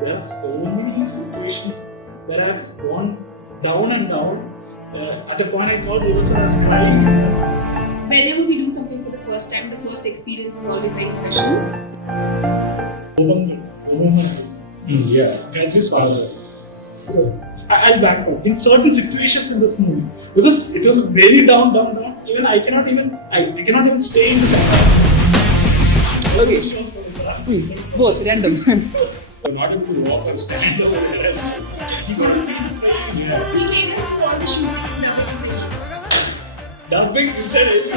There are so many situations where I've gone down and down. At a point I called Divya, I was crying. Whenever we do something for the first time, the first experience is always very special. Yeah, Gayathry's father. So I'll back up in certain situations in this movie because it was very down. Even I cannot even stay in this environment. Okay. Both random. I'm not able to walk and stand over there. He's not seen the play. Yeah. He made us do all the shooting Dubbing inside ice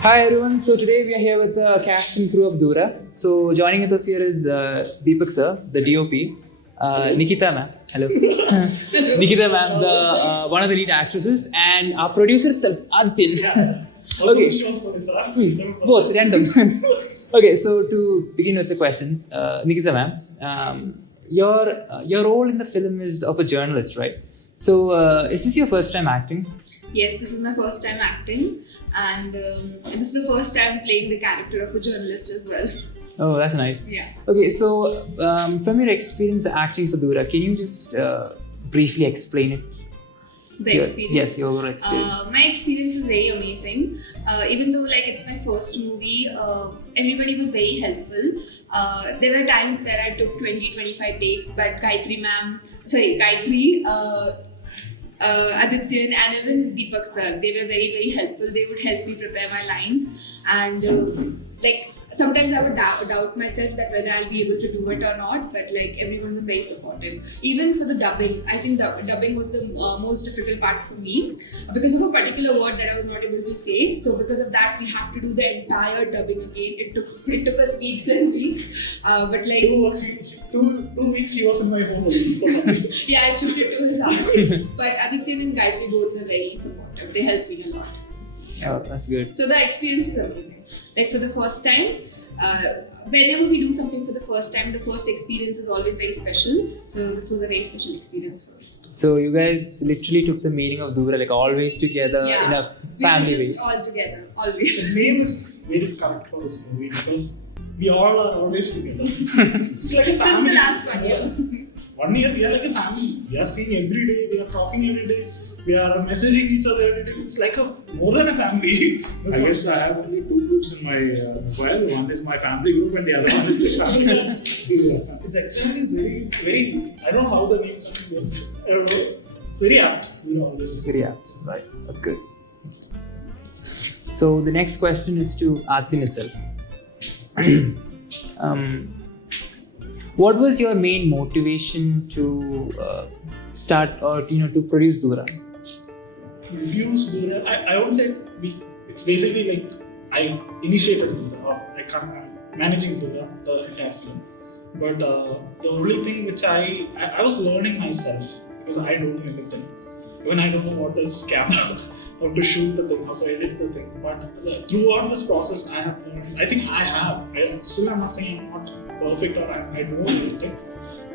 Hi everyone, so today we are here with the cast and crew of Dhoora. So joining with us here is Deepak sir, the DOP, Nikita ma'am, hello. Nikita ma'am, the one of the lead actresses, and our producer itself, Adhithyan. Yeah. Okay. Both random. Okay, so to begin with the questions, Nikita ma'am, your role in the film is of a journalist, right? So is this your first time acting? Yes, this is my first time acting, and this is the first time playing the character of a journalist as well. Oh, that's nice. Yeah. Okay, so from your experience acting for Dhoora, can you just briefly explain it? The experience? Yes, your overall experience. My experience was very amazing. Even though it's my first movie, everybody was very helpful. There were times that I took 20-25 takes, but Gayathry, Adhithyan and even Deepak sir, they were very, very helpful. They would help me prepare my lines, and sometimes I would doubt myself that whether I'll be able to do it or not, but everyone was very supportive. Even for the dubbing, I think the dubbing was the most difficult part for me because of a particular word that I was not able to say. So because of that, we had to do the entire dubbing again. It took us weeks and weeks. But 2 weeks she was in my home. Yeah, I shifted to his house. But Adhithyan and Gayathry both were very supportive. They helped me a lot. Oh, that's good. So the experience was amazing. For the first time, whenever we do something for the first time, the first experience is always very special. So this was a very special experience for me. So you guys literally took the meaning of Dhoora always together in a family we were just way. all together, always. The name is very correct for this movie because we all are always together. It's like a family. Since the last 1 year. 1 year, we are like a family. We are seeing every day, we are talking every day. We are messaging each other every day. It's like more than a family. I guess I have only 2 groups in my mobile. One is my family group and the other one is the family. Its accent is very, very. I don't know how the name comes. I don't know. It's very apt. It's very apt, right? That's good. So the next question is to Adhithyan itself. What was your main motivation to start or to produce Dhoora? Reviews Dhoora. I would say it's basically I initiated Dhoora or managing Dhoora, the entire film. But the only thing which I was learning myself because I don't know anything. Even I don't know what is camera, how to shoot the thing, how to edit the thing. But throughout this process, I have learned. I think I have. I'm not saying I'm not perfect or I know everything.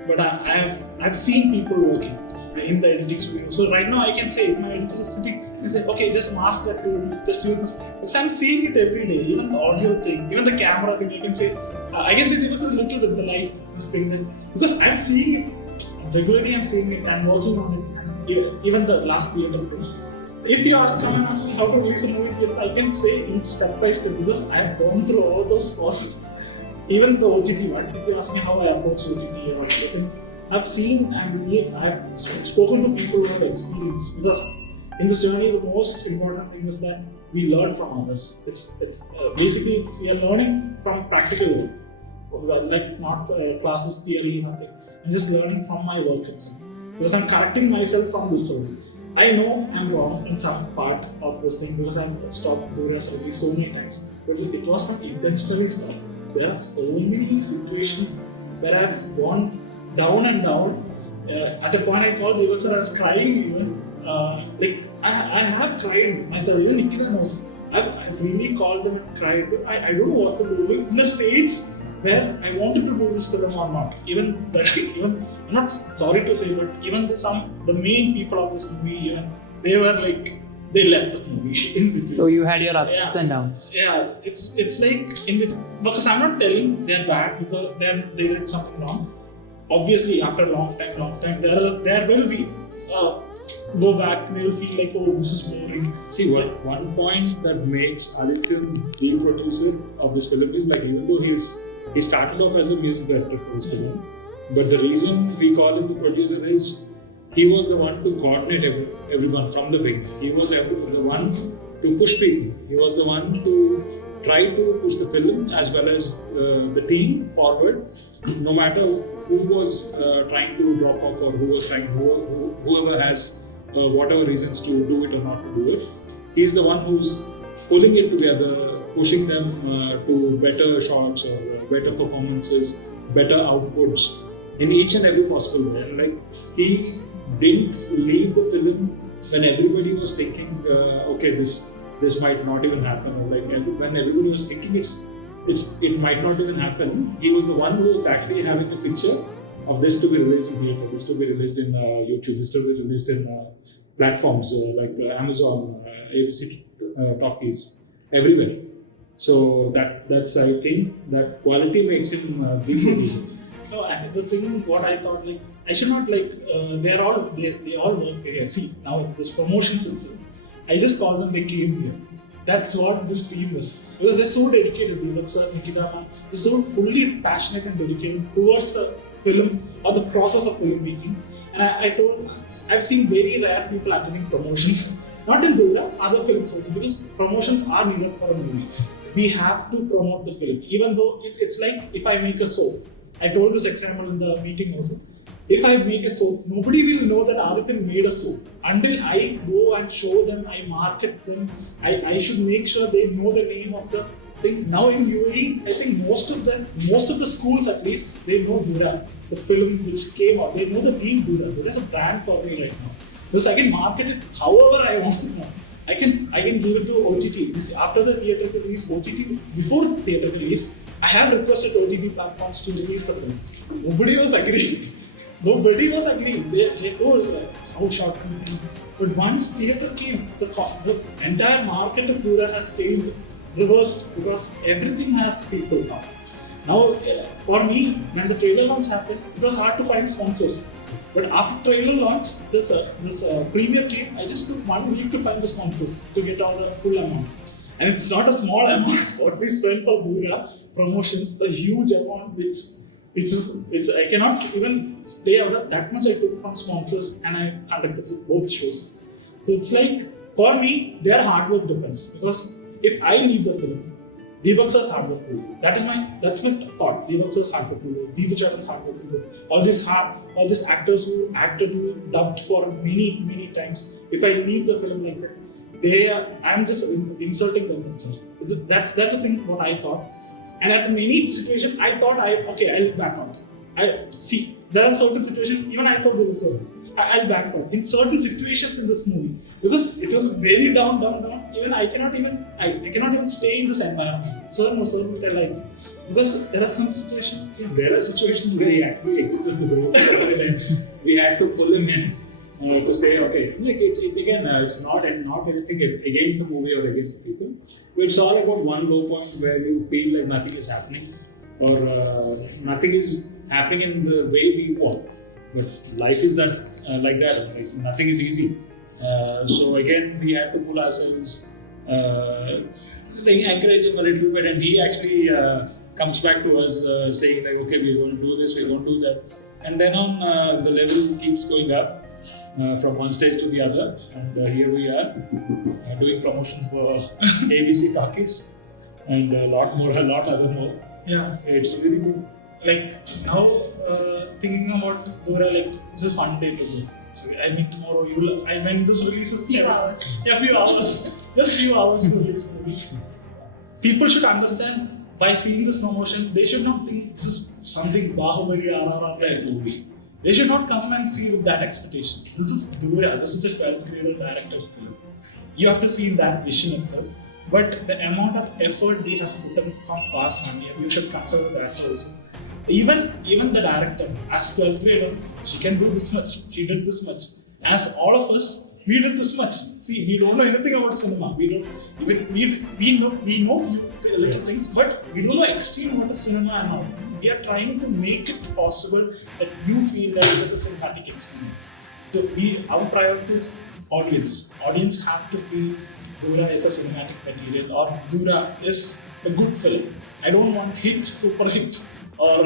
But I've seen people working in the editing studio. So right now I can say if my editor is sitting and say, okay, just mask that tool, just use this. Because I'm seeing it every day. Even the audio thing, even the camera thing, I can say Deepak is a little bit the light, this thing because I'm seeing it regularly. I'm seeing it. I'm working on it. Even the last theater approach. If you come and ask me how to release a movie, I can say each step by step because I've gone through all those processes. Even the OTT one, if you ask me how I approach OTT or anything, I've seen and I've spoken to people who have experience because in this journey the most important thing is that we learn from others. It's basically we are learning from practical work, not classes, theory, nothing. I'm just learning from my work itself because I'm correcting myself from this story. I know I'm wrong in some part of this thing because I've stopped Dhoora so many times, but it was not intentionally stopped. There are so many situations where I've gone down and down. At a point I called Divya, I was crying even. I have cried myself, even Nikita knows. I really called them and cried. I don't know what to do. In the States, where I wanted to do this film or not. Even I'm not sorry to say, but even the main people of this movie, they were like, they left the movie. So you had your ups and downs. Yeah, it's like because I'm not telling they're bad because they did something wrong. Obviously, after a long time, there will be go back. They will feel like, oh, this is boring. See, one point that makes Adhithyan the producer of this film is like, even though he started off as a music director for this film, but the reason we call him the producer is he was the one to coordinate everyone from the beginning. He was the one to push people. He was the one to try to push the film as well as the team forward, no matter who was trying to drop off or whoever has whatever reasons to do it or not to do it. He's the one who's pulling it together, pushing them to better shots or better performances, better outputs in each and every possible way. And like, he didn't leave the film when everybody was thinking, okay, this might not even happen, or like when everybody was thinking it might not even happen. He was the one who was actually having a picture of this to be released in theater, this to be released in YouTube, this to be released in platforms like Amazon, ABC Talkies, everywhere. So that's I think that quality makes him the producer. No, and the thing, what I thought, like, I should not like, they all work here. See, now this promotion system, I just call them, they came here. That's what this team is. Because they're so dedicated, Deepak sir, Nikita ma'am, they're so fully passionate and dedicated towards the film or the process of filmmaking. And I've seen very rare people attending promotions, not in Dhoora, other films also, because promotions are needed for a movie. We have to promote the film, even though it's like if I make a soap. I told this example in the meeting also. If I make a soap, nobody will know that Adhithyan made a soap. Until I go and show them, I market them, I should make sure they know the name of the thing. Now in UAE, I think most of the schools at least, they know Dhoora, the film which came out. They know the name Dhoora. There's a brand for me right now. Because I can market it however I want now. I can give it to OTT. After the theatrical release, OTT, before the theatrical release, I have requested OTT platforms to release the film. Nobody was agreeing. They told how short is it. But once theatre came, the entire market of Dhoora has changed, reversed, because everything has people now. Now, for me, when the trailer launch happened, it was hard to find sponsors. But after trailer launch, this premiere came, I just took 1 week to find the sponsors to get out the full amount. And it's not a small amount. What we spent for Dhoora promotions, the huge amount I cannot even stay out of that much I took from sponsors, and I conducted both shows. So it's like, for me, their hard work depends. Because if I leave the film, Deepak sir's hard work will do. That's my thought. Deepak sir's hard work will do. Deepak hard work will do. All these actors who acted, who dubbed for many times. If I leave the film like that, I'm just insulting them themselves. That's the thing what I thought. And at many situations, I thought I'll back out. There are certain situations, even I thought I'll back out. In certain situations in this movie, because it was very down. Even I cannot even stay in this environment. Sir will tell like, because there are some situations. There are situations where he actually exited the room. We had to pull him in to say, okay, like it's again, it's not anything against the movie or against the people. It's all about one low point where you feel like nothing is happening, or nothing is happening in the way we want. But life is like that. Like, nothing is easy. So again, we had to pull ourselves, encourage him a little bit, and he actually comes back to us saying like, okay, we're going to do this, we're going to do that, and then on the level keeps going up. From one stage to the other, and here we are doing promotions for ABC Talkies and a lot other more. Yeah, it's really good. Like now, thinking about Dhoora, like it's just 1 day to go. So I mean, tomorrow when this releases, few hours. Yeah, few hours. Just few hours to release movie. People should understand, by seeing this promotion, they should not think this is something Bahubali RRR type movie. They should not come and see with that expectation. This is Dhoora. This is a 12th grader director film. You have to see in that vision itself. But the amount of effort we have put in from past 1 year, you should consider that also. Even the director, as 12th grader, she can do this much. She did this much. As all of us, we did this much. See, we don't know anything about cinema. We know few little things, but we don't know extreme what is cinema and all. We are trying to make it possible that you feel that it is a cinematic experience. So our priority is audience. Audience have to feel Dhoora is a cinematic material or Dhoora is a good film. I don't want hit, super hit or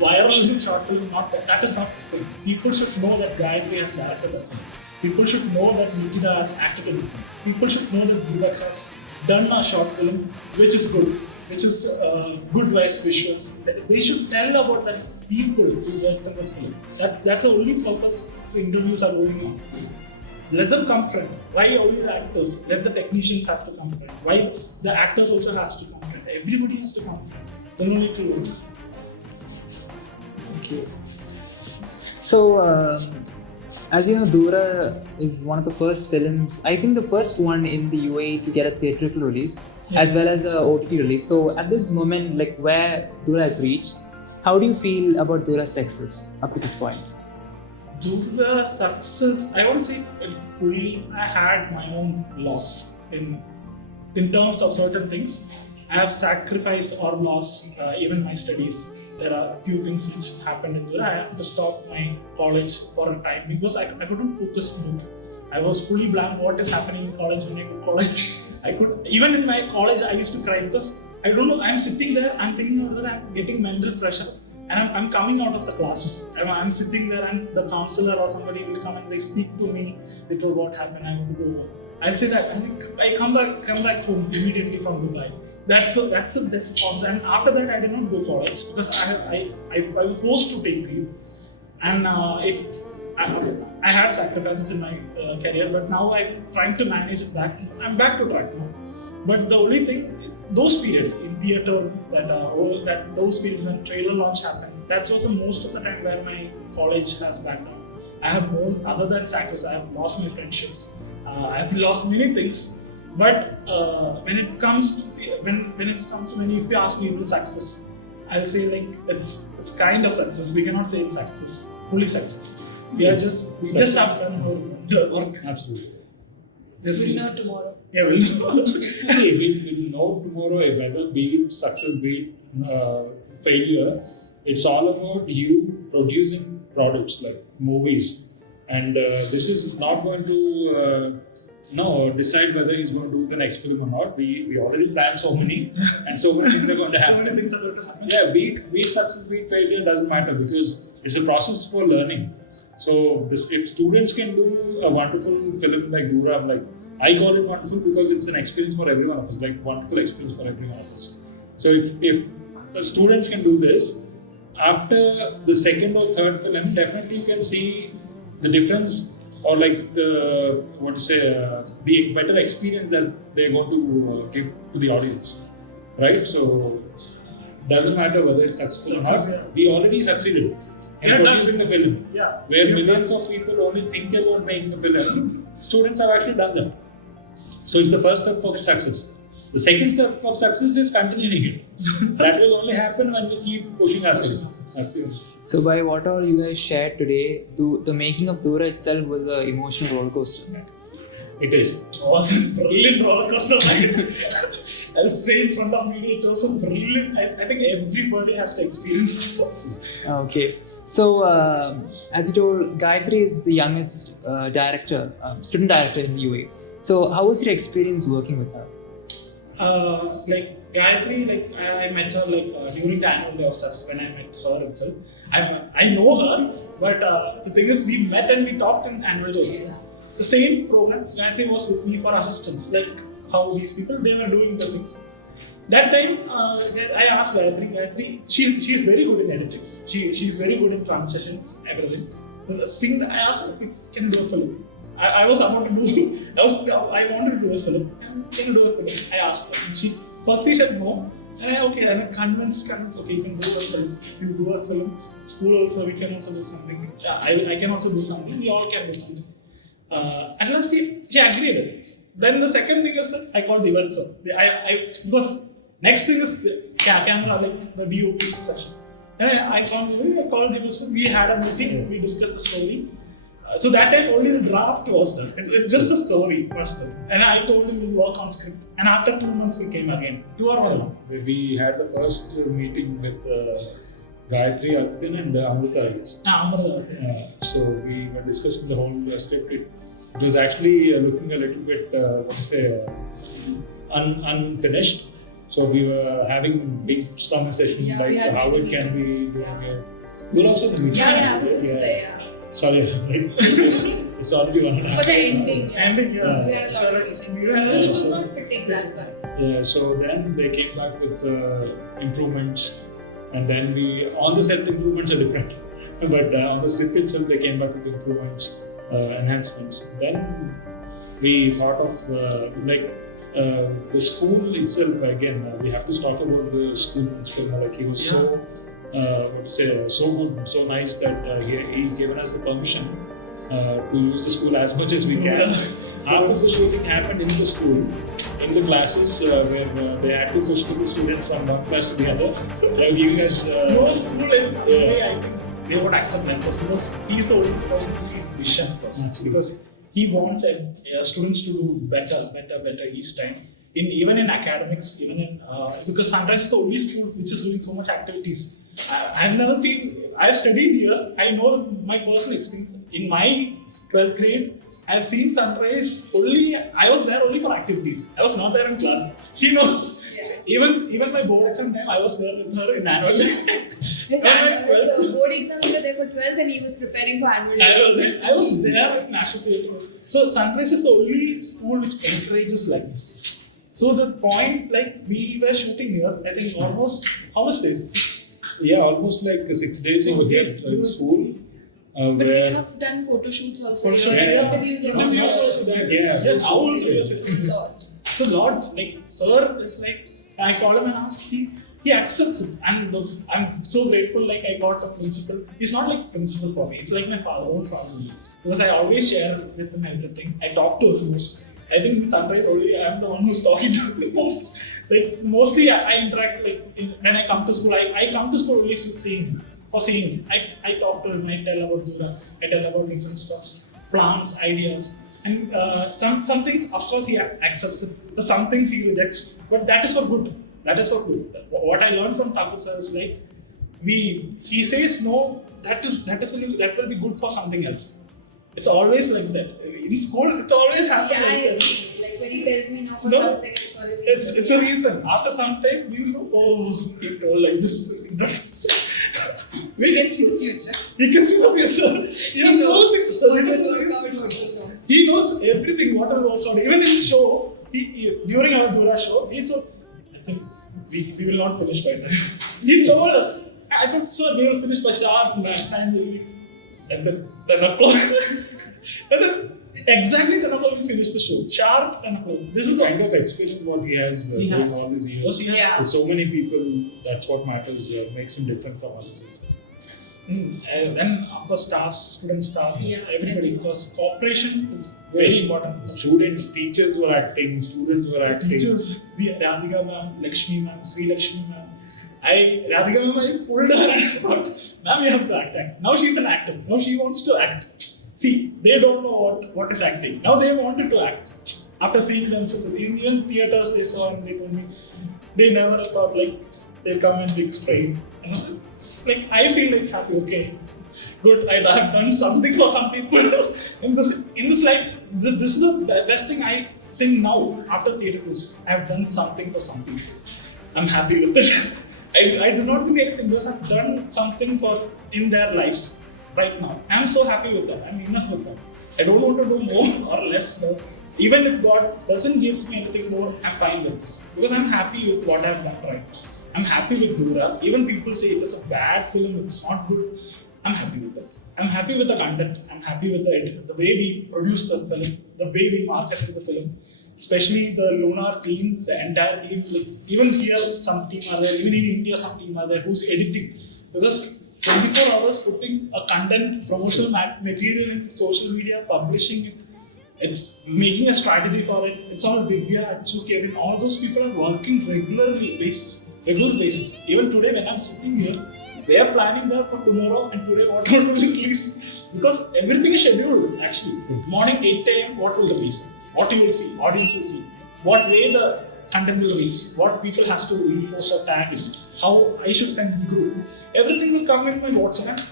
viral short film. Not that is not good. People should know that Gayathry has directed the film. People should know that Nikita has acted in the film. People should know that Deepak has done a short film which is good, which is good wise visuals. They should tell about that people who worked on this film. That's the only purpose the interviews are going on. Let them come front. Why only the actors? Let the technicians has to come front. Why the actors also has to come front? Everybody has to come front. They don't need to lose. Okay. So, as you know, Dhoora is one of the first films, I think the first one in the UAE to get a theatrical release as well as a OTT release. So, at this moment, like where Dhoora has reached, how do you feel about Dhora's success up to this point? Dhoora success, I won't say fully. I had my own loss in terms of certain things. I have sacrificed or lost even my studies. There are a few things which happened in Dhoora. I have to stop my college for a time because I couldn't focus more. I was fully blank what is happening in college when I go to college. Even in my college I used to cry because I don't know, I'm sitting there, I'm thinking about that, I'm getting mental pressure and I'm coming out of the classes. I'm sitting there and the counselor or somebody will come and they speak to me, they told what happened, I want to go home. I'll say that and I come back home immediately from Dubai. That's a process. And after that I did not go college because I was forced to take leave. And I had sacrifices in my career, but now I'm trying to manage it back. I'm back to track now. But the only thing, those periods in theatre, those periods when trailer launch happened, that's what the most of the time where my college has backed down. I have most, other than sacrifices, I have lost my friendships. I have lost many things. But when it comes to if you ask me about success, I'll say like it's kind of success. We cannot say it's success, fully success. We just have done our work. Absolutely. We'll know tomorrow. Yeah, we'll know. See, we'll know tomorrow whether be it success, be it failure. It's all about you producing products like movies, and this is not going to decide whether he's going to do the next film or not. We already planned so many, and so many things are going to happen. So many things are going to happen. Yeah, be it success, be it failure, doesn't matter because it's a process for learning. So if students can do a wonderful film like Dhoora, like I call it wonderful because it's an experience for every one of us, like wonderful experience for every one of us. So if the students can do this, after the second or third film, definitely you can see the difference or like the better experience that they're going to give to the audience, right? So doesn't matter whether it's successful or not. We already succeeded in producing the film. Yeah. Where millions of people only think about making the film. Students have actually done that. So it's the first step of success. The second step of success is continuing it. That will only happen when we keep pushing ourselves. That's the only. So by what all you guys shared today, the making of Dhoora itself was an emotional roller coaster. It is. It was a brilliant roller coaster ride. I was saying in front of me, it was a brilliant. I think everybody has to experience this. Okay. So, as you told, Gayathry is the youngest student director in the UAE. So, how was your experience working with her? Like Gayathry, I met her during the annual day of SEPs when I met her itself. I know her, but the thing is, we met and we talked in annual day also. The same program, Gayathry was with me for assistance, like how these people, they were doing the things. That time, I asked Gayathry, she's very good in editing. She's very good in transitions, everything. The thing that I asked her, can you do a film? I wanted to do a film. Can you do a film? I asked her. And she said no. And I convinced, okay, you can do a film. If you do a film, school also, we can also do something. I can also do something. We all can do something. At last, she agreed. Then the second thing is that I called Divya sir. Because next thing is the camera, like the DOP session. And I called Divya sir. We had a meeting. We discussed the story. So that time only the draft was done. It's just a story, personally. And I told him we'll work on script. And after 2 months we came again. You are one. We had the first meeting with Gayathry, Adhithyan and Amrita. Yes. Amrita. So we were discussing the whole script. It was actually looking a little bit, unfinished. So we were having big conversation like so how it can be doing. You were also in the meeting. Yeah, I was also there. Sorry, it's already 1.5 For the ending. Ending, We had a lot of meetings. Because it was not fitting, that's why. Yeah, so then they came back with improvements, and then on the set improvements are different, but on the script itself they came back with improvements, enhancements. Then we thought of the school itself again. We have to talk about the school principal. Like he was so good, so nice that he given us the permission to use the school as much as we can. Half of the shooting happened in the school, in the classes where they had to push the students from one class to the other. They were giving us no school in a way, I think they won't accept that because he's the only person who sees vision person. Because he wants students to do better each time. Even in academics, because Sunrise is the only school which is doing so much activities. I've studied here, I know my personal experience. In my 12th grade, I've seen Sunrise I was there only for activities. I was not there in class. She knows. Yeah. Even my board exam time, I was there with her in annual day. So board exam, we were there for 12th and he was preparing for annual day. I was there at National Theatre. So Sunrise is the only school which encourages like this. So the point, like we were shooting here, I think almost, how much days? Almost like 6 days over here in school. But we have done photo shoots also. Interviews also. Now also we are sitting. So lot, like sir is like, I call him and ask, he accepts it. And I'm so grateful, like I got a principal. He's not like principal for me, it's like my own father. Because I always share with him everything. I talk to him most. I think in Sunrise only I am the one who's talking to him the most. Like mostly I interact when I come to school. I come to school only seeing him. I talk to him. I tell about Dhoora. I tell about different stuffs, plans, ideas, and some things. Of course, he accepts it. But some things he rejects. But that is for good. What I learned from Thakur sir is like he says no. That will be good for something else. It's always like that. In school, it always happens like that. Like when he tells me no for something, it's for a reason. It's a reason. After some time, we will know, he told like this. We can see the future. He can see the future. He knows what will work out, what will not. He knows everything, what will work out. Even in the show, during our Dhoora show, he told, I think we will not finish by time. He told us, I told sir, we will finish by sharp time. And then 10 o'clock. And then exactly 10 o'clock we finished the show. Sharp 10 o'clock. This is kind of experience what he has during all these years. Yeah. With so many people, that's what matters. Makes him different from others. And of course student staff, everybody, because cooperation is very important. Students, teachers were acting, students were acting. Teachers, Radhika ma'am, Lakshmi ma'am, Sri Lakshmi ma'am. Radhika ma'am, I pulled her and thought, ma'am, you have to act. Now she's an actor. Now she wants to act. See, they don't know what is acting. Now they wanted to act. After seeing them, even theaters they saw and they told me, they never thought like they'll come and big screen. It's like I feel like happy. Okay, good. I have done something for some people. in this like this is the best thing I think now after theatre course. I have done something for some people. I'm happy with it. I do not do anything because I've done something in their lives right now. I'm so happy with that. I'm enough with that. I don't want to do more or less. No. Even if God doesn't give me anything more, I'm fine with this because I'm happy with what I've done right now. I'm happy with Dhoora. Even people say it is a bad film, it's not good. I'm happy with that. I'm happy with the content. I'm happy with the way we produce the film, the way we market the film. Especially the Lunar team, the entire team. Like even here, some team are there. Even in India, some team are there who's editing. Because 24 hours putting a content, promotional material in social media, publishing it, it's making a strategy for it. It's all Divya, Achu, Kewyn, all those people are working regular basis. Even today when I'm sitting here, they are planning that for tomorrow and today what will release. Because everything is scheduled actually. Morning 8 a.m. what will release? What you will see, audience will see. What way the content will reach, what people has to repost or tag in, how I should send the group. Everything will come in my WhatsApp.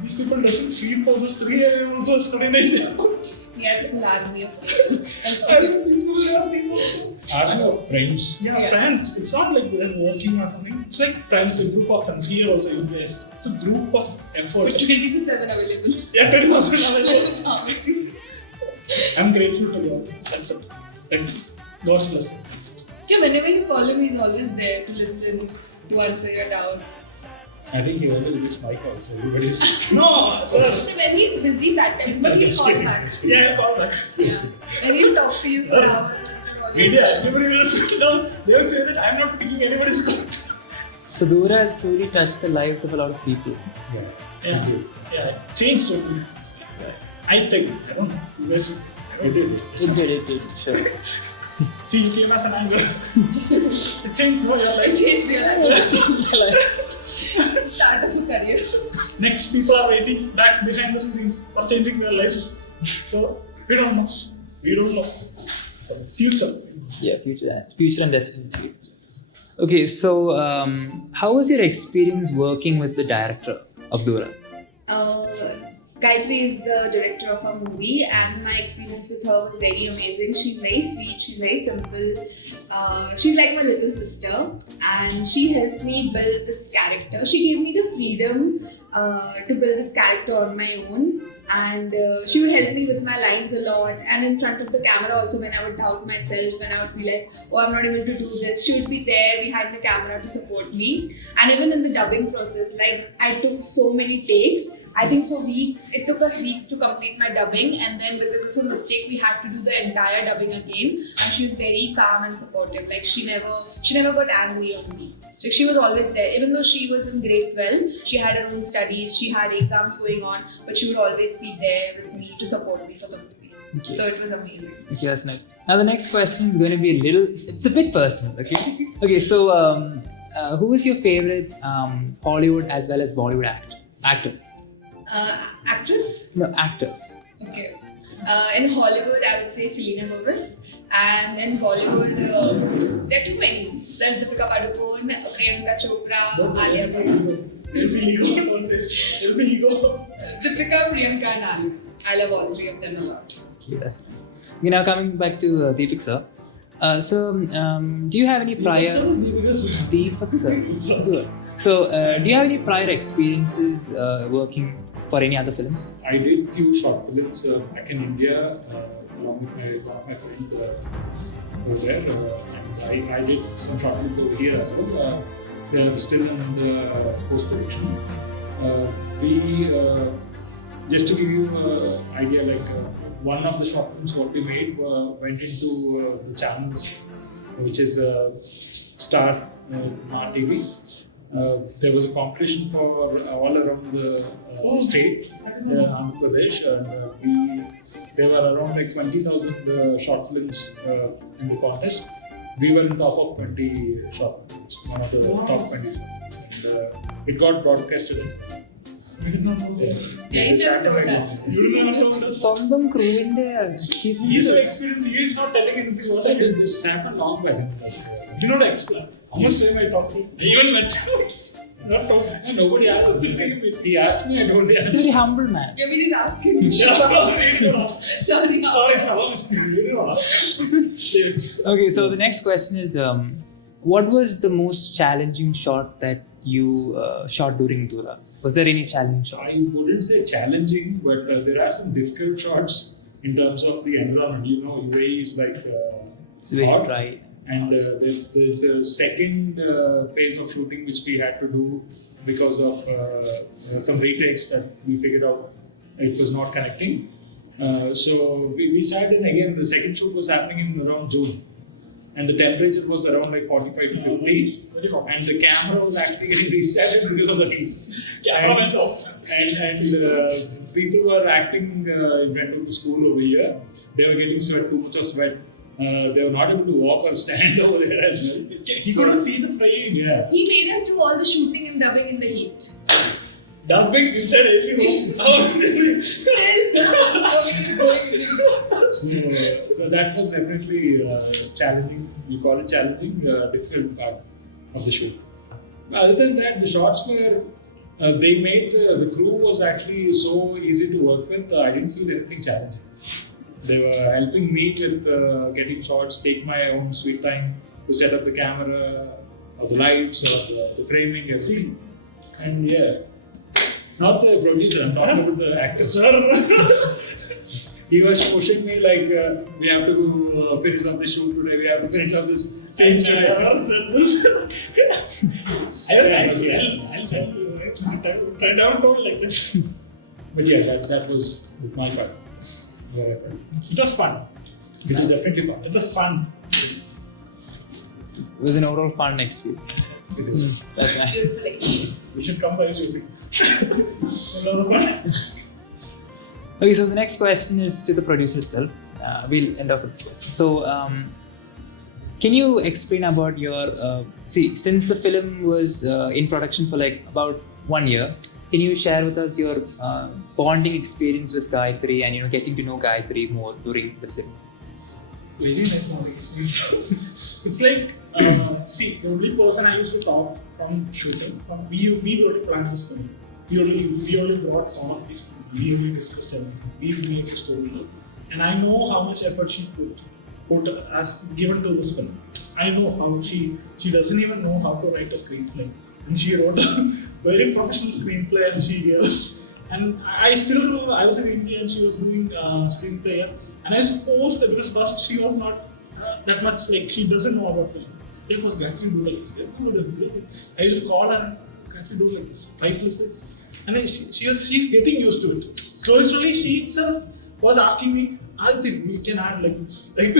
These people doesn't sleep almost 3 a.m. also yesterday night. He has a full army of people. I know these people are sleep also. Army of friends. Yeah, friends. It's not like we're working or something. It's like friends, a group of friends here also in US. It's a group of effort. 24/7 available. Yeah, 24/7 available. Pharmacy. I'm grateful for God. That's it. Thank you. God's blessing. Yeah, whenever you call him, he's always there to listen, to answer your doubts. I think he always gets mic out, so everybody's. No, sir. When he's busy that time, but he'll call back. Yeah, I'll call back. Yeah. And he'll talk to you for hours. And all Media, that. everybody will sit down. They will say that I'm not picking anybody's call. So Dhoora has truly touched the lives of a lot of people. Yeah. Yeah, yeah. Change so many things. I think. I don't know. You guys, It did. It did, sure. see, you came as an angle. It changed your It life. changed your life. Start of a career. Next, people are waiting backs behind the screens for changing their lives. So, we don't know. So, it's future. Yeah, future and destiny. Okay, so how was your experience working with the director of Dhoora? Gayathry is the director of our movie, and my experience with her was very amazing. She's very sweet, she's very simple. She's like my little sister, and she helped me build this character. She gave me the freedom to build this character on my own, and she would help me with my lines a lot. And in front of the camera also, when I would doubt myself and I would be like, oh, I'm not able to do this, she would be there behind the camera to support me. And even in the dubbing process, like, I took so many takes. I think for weeks, it took us weeks to complete my dubbing, and then because of a mistake, we had to do the entire dubbing again. And she was very calm and supportive. Like, she never got angry on me. So she was always there. Even though she was in grade 12, she had her own studies, she had exams going on, but she would always be there with me to support me for the movie. Okay. So it was amazing. Okay, that's nice. Now the next question is going to be it's a bit personal, okay? Okay, so who is your favorite Hollywood as well as Bollywood actors? Actress? No, actors. Okay. In Hollywood, I would say Selena Gomez. And in Bollywood, there are too many. There's Deepak Saragadam, Priyanka Chopra, Aadya. It'll be ego. Don't say. It'll be ego. Deepika, Priyanka and Aadya. I love all three of them a lot. Okay, that's nice. Okay, now coming back to Deepak sir. Do you have any prior... Deepak sir. Good. So, do you have any prior experiences working for any other films? I did few short films back in India along with one of my friends over there, and I did some short films over here as well. They are still in the post-production. Just to give you an idea, like one of the short films what we made went into the channels, which is Star TV. There was a competition for all around the state, Andhra Pradesh, and there were around like 20,000 short films in the contest. We were in top of 20 short films, one of the top 20. And it got broadcasted as well. We did not know that. Yeah, you never told us. You did not know this. സ്വന്തം ക്രൂവിന്റെ He's so experienced. He is not telling anything. What I did. This happened long back. You know to explain. How much time I talked to him? I even met him. Not talking. Nobody asked me. He asked me, I told him. He's a very humble man. Yeah, we didn't ask him. Sorry. Sorry, we didn't ask. Okay, so the next question is, what was the most challenging shot that you shot during Dhoora? Was there any challenging shots? I wouldn't say challenging, but there are some difficult shots in terms of the environment. You know, UAE is like It's very hot. dry. And there's the second phase of shooting which we had to do because of some retakes that we figured out it was not connecting. So we started, and again the second shoot was happening in around June. and the temperature was around like 45 to 50, and the camera was actually getting restarted because of the Camera went off. And people were acting in front of the school over here. They were getting too much of sweat. They were not able to walk or stand over there as well. He couldn't see the frame. Yeah. He made us do all the shooting and dubbing in the heat. Dubbing inside AC room. Still, no one's coming and going. So that was definitely challenging. We call it challenging, difficult part of the shoot. Other than that, the shots were. They made the crew was actually so easy to work with. I didn't feel anything challenging. They were helping me with getting shots, take my own sweet time to set up the camera, or the lights, or the framing, everything. And yeah, not the producer, I'm talking about the actor. He was pushing me like, we have to finish off the shoot today, we have to finish off this scene today. I'll tell you. I don't like that. But yeah, that was my part. It was fun. It is definitely fun. It's a fun. It was an overall fun experience. It is. That's nice. Beautiful experience. We should come by shooting. Another fun. Okay, so the next question is to the producer itself. We'll end off with this question. So, can you explain about your since the film was in production for like about 1 year, can you share with us your bonding experience with Gayathry and getting to know Gayathry more during the film? Very nice bonding experience. It's like, the only person I used to talk from shooting, we only planned this film. We only brought all of these people. We only discussed everything. We made the story. And I know how much effort she put as given to this film. I know how she doesn't even know how to write a screenplay. And she wrote a very professional screenplay and she gave us. And I still know, I was in India and she was doing screenplay. And I was forced because first she was not that much like, she doesn't know about film. It was Gayathry do like this. I used to call her and Gayathry do like this. Right this way. And then she's getting used to it. Slowly she itself was asking me, I think we can add like this, like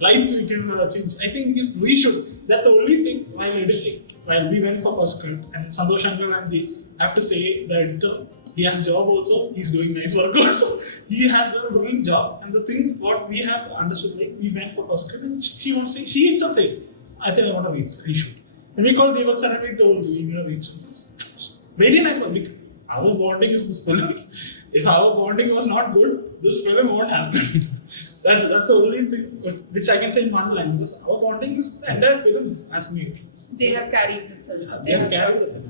lights we can change. I think we should. That's the only thing while editing. While we went for first cut, and Santhosh Uncle and I have to say the editor, he has a job also. He's doing nice work also. He has done a brilliant job. And the thing what we have understood, like we went for first cut, and she wants to say, she itself said, I think I want to reshoot. And we called Deepak Saragadam and told we will reshoot. Very nice one. Our bonding is this film. If our bonding was not good, this film won't happen. that's the only thing which I can say in one line. Because our bonding is the entire film as me. They have carried the film. They have carried the film.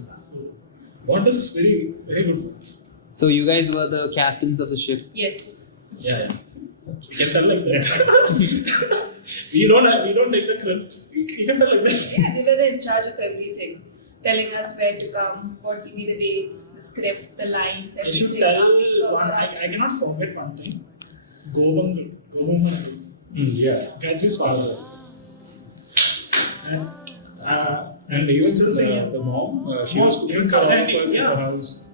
Bond is very, very good. So you guys were the captains of the ship. Yes. Yeah. You can tell like that. we don't take the credit. You can tell like that. Yeah, they were in charge of everything. Telling us where to come, what will be the dates, the script, the lines, I everything. should tell one. I cannot forget one thing. Gopakumar. Yeah. Gayathry's father. And even still saying the mom, she Mom, was cooking even for all of Gayathry, us in yeah. the house.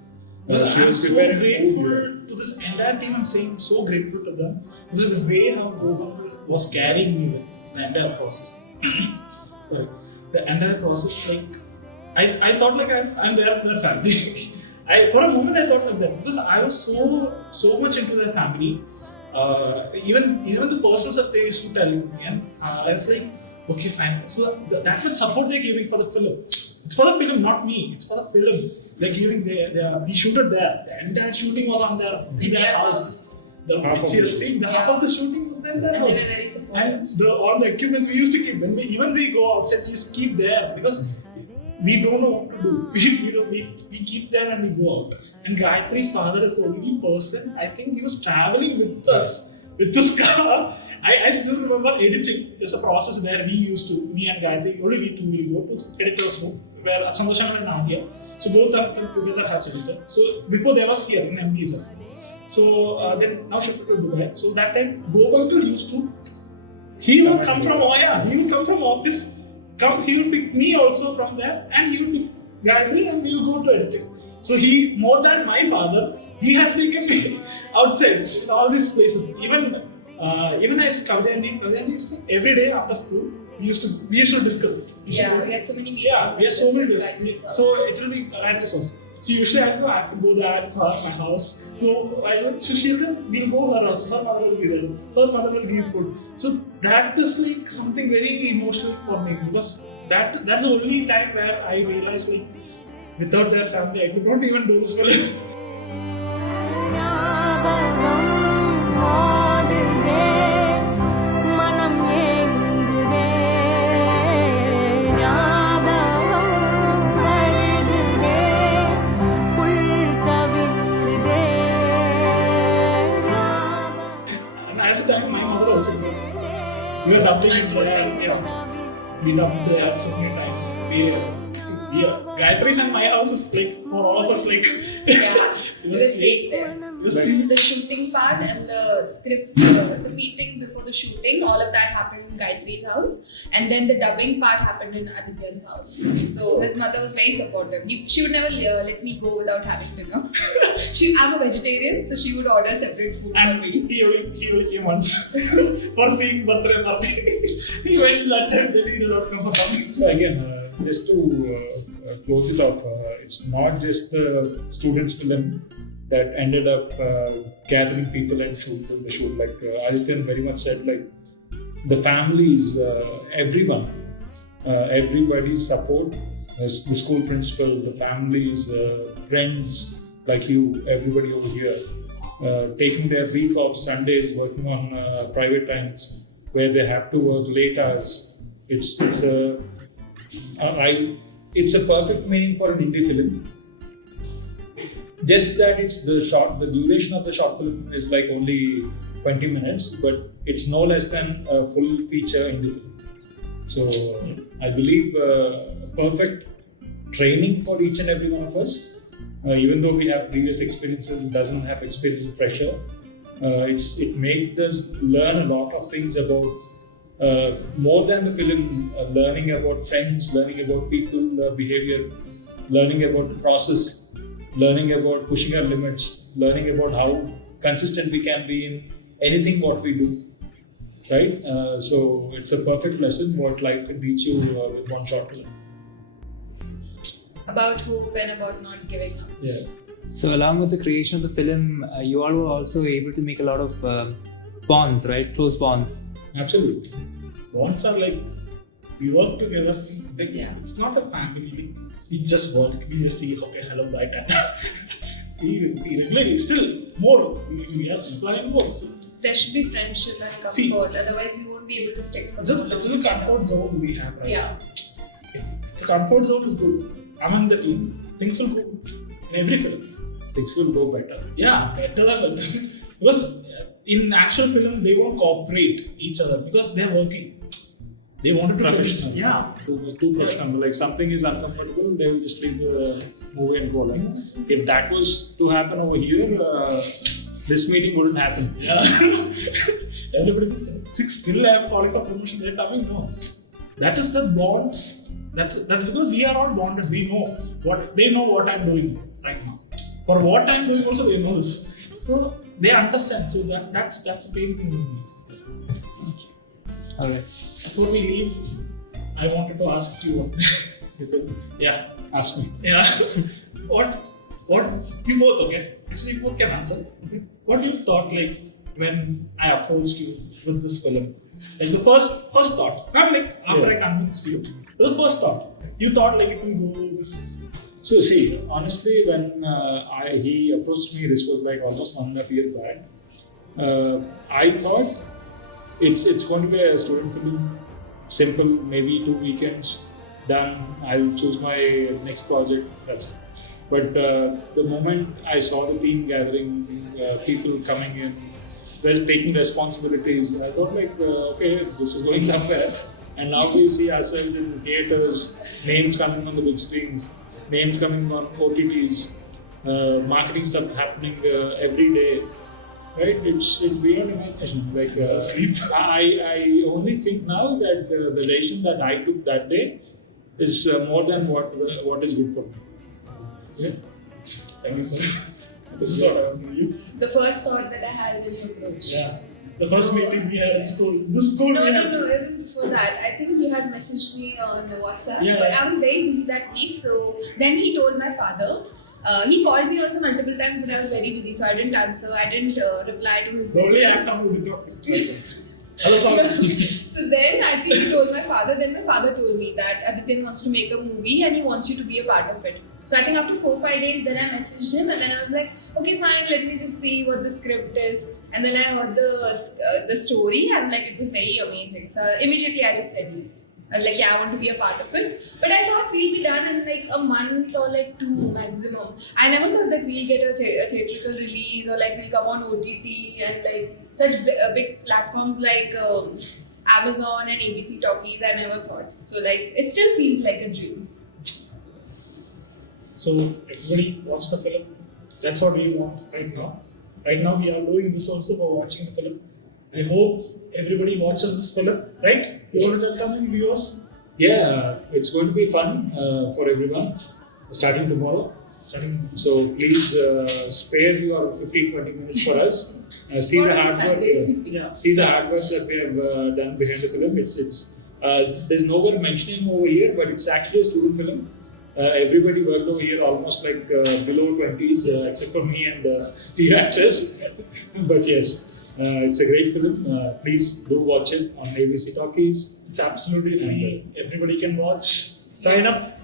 Because She I'm was so preparing grateful food. to this entire team. I'm saying so grateful to them because the way how Gopakumar was carrying me with the entire process. Sorry, the entire process, like I thought like I'm there in their family. For a moment I thought like that because I was so much into their family. Even the persons that they used to tell me, and I was like, okay, fine. So that much support they're giving for the film. It's for the film, not me. It's for the film. They're giving. We shooted there. The entire shooting was on in their house. Half of the shooting was in their And house. they were very supportive. And all the equipments we used to keep when we go outside, we used to keep there because we don't know what to do. We keep there and we go out. And Gayathry's father is the only person. I think he was traveling with us with this car. I still remember editing. It's a process where me and Gayathry, only we two will go to the editor's room where Santhosh and Aadya. So both of them together has editor. So before they was here in MBS. So then now shifted to Dubai. So that time Gopakumar he will come from office. He will pick me also from there and he will pick Gayathry and we will go to editing. So he, more than my father, he has taken me outside in all these places. Even I used to Kewyn every day after school. we used to discuss it. We had so many meetings. Yeah, we had so many. Gayatry's house. So it will be Gayatry's house. So usually I have to go there for my house. So we'll go her house. Her mother will be there. Her mother will give food. So that is like something very emotional for me because that's the only time where I realized like without their family I could not even do this film. We were dubbing it there. We dubbed there so many times. Gayathry's and my house is like for all of us like. We stayed there. The shooting part and the script, the meeting before the shooting, all of that happened in Gayathry's house, and then the dubbing part happened in Adhithyan's house. So his mother was very supportive. She would never let me go without having dinner. I'm a vegetarian, so she would order separate food and for me. He only came once for seeing birthday party. He went that time, then he did not come for coming. So again, just to close it off, it's not just the students' film that ended up gathering people and doing the shoot. Like Adithyan very much said, like the families, everyone, everybody's support, the school principal, the families, friends like you, everybody over here, taking their week off Sundays, working on private times where they have to work late hours. It's a perfect meaning for an indie film. Just that it's the duration of the short film is like only 20 minutes, but it's no less than a full feature indie film. So I believe perfect training for each and every one of us. Even though we have previous experiences, doesn't have experience of fresher. It made us learn a lot of things about more than the film, learning about friends, learning about people, behavior, learning about the process, learning about pushing our limits, learning about how consistent we can be in anything what we do, right? So it's a perfect lesson what life can teach you with one short film. About hope and about not giving up. Yeah. So along with the creation of the film, you all were also able to make a lot of bonds, right? Close bonds. Absolutely. Bonds are like, we work together. Like, it's not a family. We just work. We just see, okay, hello, bye, tata. we regularly, still more. We are planning more. So, there should be friendship and comfort. Otherwise, we won't be able to stick for so long. This is a comfort zone we have right now. If the comfort zone is good among the team, things will go in every film. Things will go better. Yeah, better than better. Because in actual film, they won't cooperate each other because they're working. They wanted to professional. Yeah. Too professional. Like something is uncomfortable, they will just leave the movie and go. Like, if that was to happen over here, this meeting wouldn't happen. Yeah. Everybody still have calling for promotion. They're coming. No, that is the bonds. That's because we are all bonded. We know what they know what I'm doing right now. For what I'm doing, also they know this. So they understand. So that's a big thing with me. Alright. Before we leave, I wanted to ask you one thing. Yeah. Ask me. Yeah. What you both, okay? Actually, you both can answer. Okay? What you thought like when I approached you with this film? Like the first thought, not like after I convinced you. The first thought. You thought like it will go this. So see, honestly, when he approached me, this was like almost 1.5 years back. I thought it's going to be a student film, simple, maybe 2 weekends, done. I'll choose my next project. That's it. But the moment I saw the team gathering, people coming in, they're taking responsibilities, I thought like, okay, this is going somewhere. And now we see ourselves in theaters, names coming on the big screens, names coming on OTTs, marketing stuff happening every day. Right? It's beyond imagination. Like sleep. I only think now that the decision that I took that day is more than what is good for me. Yeah. Thank you, sir. This is what I want to you. The first thought that I had when you approached. Yeah. The first meeting we had in school. This school No, we had. even before that. I think he had messaged me on WhatsApp, Yeah. but I was very busy that week. So then he told my father. He called me also multiple times, but I was very busy, so I didn't answer. I didn't reply to his The only act messages. who did not. Hello, father. So then I think he told my father. Then my father told me that Adhithyan wants to make a movie and he wants you to be a part of it. So I think after 4-5 days, then I messaged him and then I was like, okay, fine, let me just see what the script is. And then I heard the story and like it was very amazing. So immediately I just said yes. I was like, yeah, I want to be a part of it. But I thought we'll be done in like a month or like 2 maximum. I never thought that we'll get a theatrical release or like we'll come on OTT and like such big platforms like Amazon and ABC Talkies. I never thought. So like it still feels like a dream. So everybody watch the film. That's what we want right now. Right now we are doing this also for watching the film. I hope everybody watches this film, right? You want to tell them, viewers? Yeah, it's going to be fun for everyone. Starting tomorrow. So please spare your 15-20 minutes for us. See Or the it's hard work. Sunday. Yeah. See the hard work that we have done behind the film. It's there's no one mentioning over here, but it's actually a student film. Everybody worked over here almost like below 20s, except for me and few actors. But yes, it's a great film. Please do watch it on ABC Talkies. It's absolutely free. Everybody can watch. Sign up,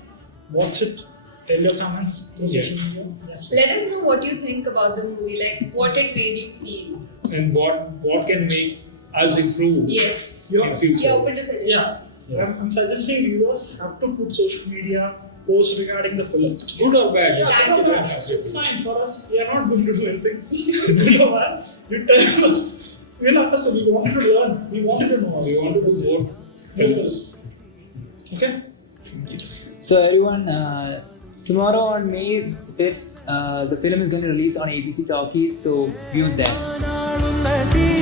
watch it, tell your comments through social media. Yeah. Let us know what you think about the movie, like what it made you feel. And what can make us improve Yes. in future. You're open to suggestions. I'm suggesting viewers have to put social media posts regarding the film. Good or bad? Yeah, That is yeah, understood. it's fine for us. We are not going to do anything. You know what? You tell us. We'll understand. We wanted to learn. We wanted to know. We want to do more films. Okay? So everyone, tomorrow on May 5th, the film is going to release on ABC Talkies, so view it there.